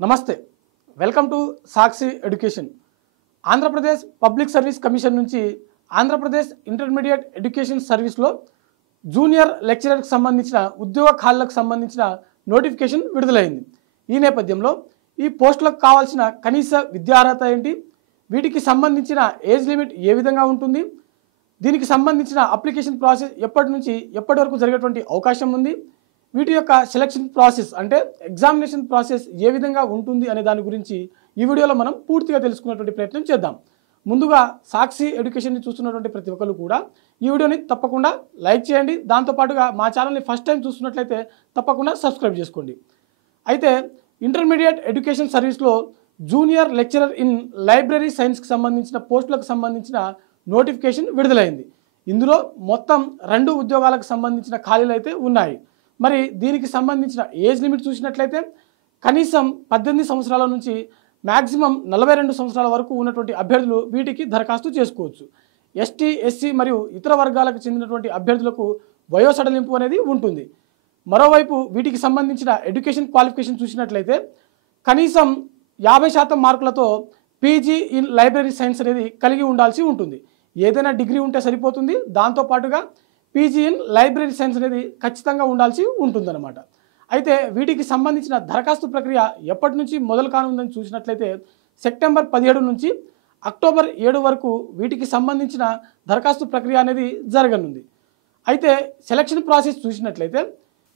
నమస్తే welcome to Sakshi education Andhra Pradesh public service commission నుంచి Andhra Pradesh intermediate education సర్వీస్లో జూనియర్ లెక్చరర్కి సంబంధించిన ఉద్యోగ ఖాళీలకు సంబంధించిన నోటిఫికేషన్ విడుదలైంది। ఈ నేపథ్యంలో ఈ పోస్టులకు కావాల్సిన కనీస విద్యార్హత ఏంటి, వీటికి సంబంధించిన ఏజ్ లిమిట్ ఏ విధంగా ఉంటుంది, దీనికి సంబంధించిన అప్లికేషన్ ప్రాసెస్ ఎప్పటి నుంచి ఎప్పటి వరకు జరిగేటువంటి అవకాశం ఉంది, వీటి యొక్క సెలక్షన్ ప్రాసెస్ అంటే ఎగ్జామినేషన్ ప్రాసెస్ ఏ విధంగా ఉంటుంది అనే దాని గురించి ఈ వీడియోలో మనం పూర్తిగా తెలుసుకునేటువంటి ప్రయత్నం చేద్దాం। ముందుగా సాక్షి ఎడ్యుకేషన్ని చూస్తున్నటువంటి ప్రతి ఒక్కరు కూడా ఈ వీడియోని తప్పకుండా లైక్ చేయండి, దాంతోపాటుగా మా ఛానల్ని ఫస్ట్ టైం చూస్తున్నట్లయితే తప్పకుండా సబ్స్క్రైబ్ చేసుకోండి। అయితే ఇంటర్మీడియట్ ఎడ్యుకేషన్ సర్వీస్లో జూనియర్ లెక్చరర్ ఇన్ లైబ్రరీ సైన్స్కి సంబంధించిన పోస్టులకు సంబంధించిన నోటిఫికేషన్ విడుదలైంది। ఇందులో మొత్తం 2 ఉద్యోగాలకు సంబంధించిన ఖాళీలు అయితే ఉన్నాయి। మరి దీనికి సంబంధించిన ఏజ్ లిమిట్ చూసినట్లయితే కనీసం 18 సంవత్సరాల నుంచి మ్యాక్సిమం 42 సంవత్సరాల వరకు ఉన్నటువంటి అభ్యర్థులు వీటికి దరఖాస్తు చేసుకోవచ్చు। ఎస్టీ ఎస్సీ మరియు ఇతర వర్గాలకు చెందినటువంటి అభ్యర్థులకు వయో సడలింపు అనేది ఉంటుంది। మరోవైపు వీటికి సంబంధించిన ఎడ్యుకేషన్ క్వాలిఫికేషన్ చూసినట్లయితే కనీసం 50% మార్కులతో పీజీ ఇన్ లైబ్రరీ సైన్స్ అనేది కలిగి ఉండాల్సి ఉంటుంది। ఏదైనా డిగ్రీ ఉంటే సరిపోతుంది, దాంతోపాటుగా పీజీ ఇన్ లైబ్రరీ సైన్స్ అనేది ఖచ్చితంగా ఉండాల్సి ఉంటుందన్నమాట। అయితే వీటికి సంబంధించిన దరఖాస్తు ప్రక్రియ ఎప్పటి నుంచి మొదలు కానుందని చూసినట్లయితే సెప్టెంబర్ 17 నుంచి అక్టోబర్ 7 వరకు వీటికి సంబంధించిన దరఖాస్తు ప్రక్రియ అనేది జరగనుంది। అయితే సెలక్షన్ ప్రాసెస్ చూసినట్లయితే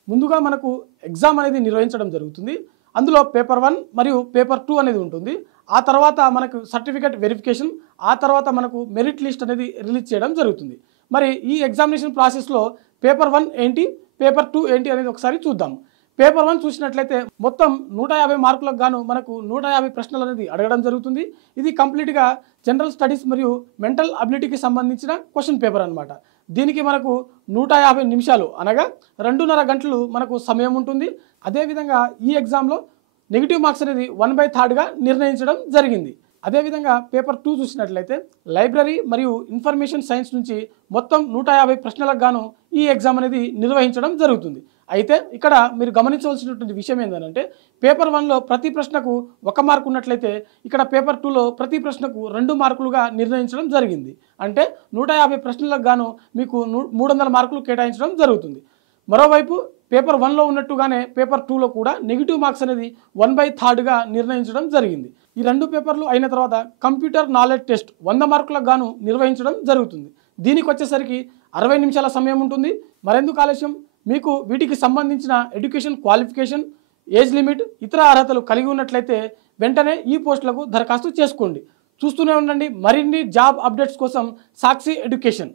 ముందుగా మనకు ఎగ్జామ్ అనేది నిర్వహించడం జరుగుతుంది। అందులో పేపర్ 1 మరియు పేపర్ 2 అనేది ఉంటుంది। ఆ తర్వాత మనకు సర్టిఫికేట్ వెరిఫికేషన్, ఆ తర్వాత మనకు మెరిట్ లిస్ట్ అనేది రిలీజ్ చేయడం జరుగుతుంది। మరి ఈ ఎగ్జామినేషన్ ప్రాసెస్లో పేపర్ 1 ఏంటి, పేపర్ 2 ఏంటి అనేది ఒకసారి చూద్దాం। పేపర్ 1 చూసినట్లయితే మొత్తం 150 మార్కులకు గాను మనకు 150 ప్రశ్నలు అనేది అడగడం జరుగుతుంది। ఇది కంప్లీట్గా జనరల్ స్టడీస్ మరియు మెంటల్ అబిలిటీకి సంబంధించిన క్వశ్చన్ పేపర్ అనమాట। దీనికి మనకు 150 నిమిషాలు అనగా 2.5 గంటలు మనకు సమయం ఉంటుంది। అదేవిధంగా ఈ ఎగ్జామ్లో నెగిటివ్ మార్క్స్ అనేది 1/3గా నిర్ణయించడం జరిగింది। అదేవిధంగా పేపర్ 2 చూసినట్లయితే లైబ్రరీ మరియు ఇన్ఫర్మేషన్ సైన్స్ నుంచి మొత్తం 150 ప్రశ్నలకు గాను ఈ ఎగ్జామ్ అనేది నిర్వహించడం జరుగుతుంది। అయితే ఇక్కడ మీరు గమనించవలసినటువంటి విషయం ఏంటంటే పేపర్ 1లో ప్రతి ప్రశ్నకు 1 మార్కు ఉన్నట్లయితే ఇక్కడ పేపర్ 2లో ప్రతి ప్రశ్నకు 2 మార్కులుగా నిర్ణయించడం జరిగింది। అంటే 150 ప్రశ్నలకు గాను మీకు 300 మార్కులు కేటాయించడం జరుగుతుంది। మరోవైపు పేపర్ 1లో ఉన్నట్టుగానే పేపర్ 2లో కూడా నెగిటివ్ మార్క్స్ అనేది 1/3గా నిర్ణయించడం జరిగింది। ఈ 2 పేపర్లు అయిన తర్వాత కంప్యూటర్ నాలెడ్జ్ టెస్ట్ 100 మార్కులకు గాను నిర్వహించడం జరుగుతుంది। దీనికి వచ్చేసరికి 60 నిమిషాల సమయం ఉంటుంది। మరెందుకు ఆలస్యం, మీకు వీటికి సంబంధించిన ఎడ్యుకేషన్ క్వాలిఫికేషన్, ఏజ్ లిమిట్, ఇతర అర్హతలు కలిగి ఉన్నట్లయితే వెంటనే ఈ పోస్టులకు దరఖాస్తు చేసుకోండి। చూస్తూనే ఉండండి మరిన్ని జాబ్ అప్డేట్స్ కోసం సాక్షి ఎడ్యుకేషన్।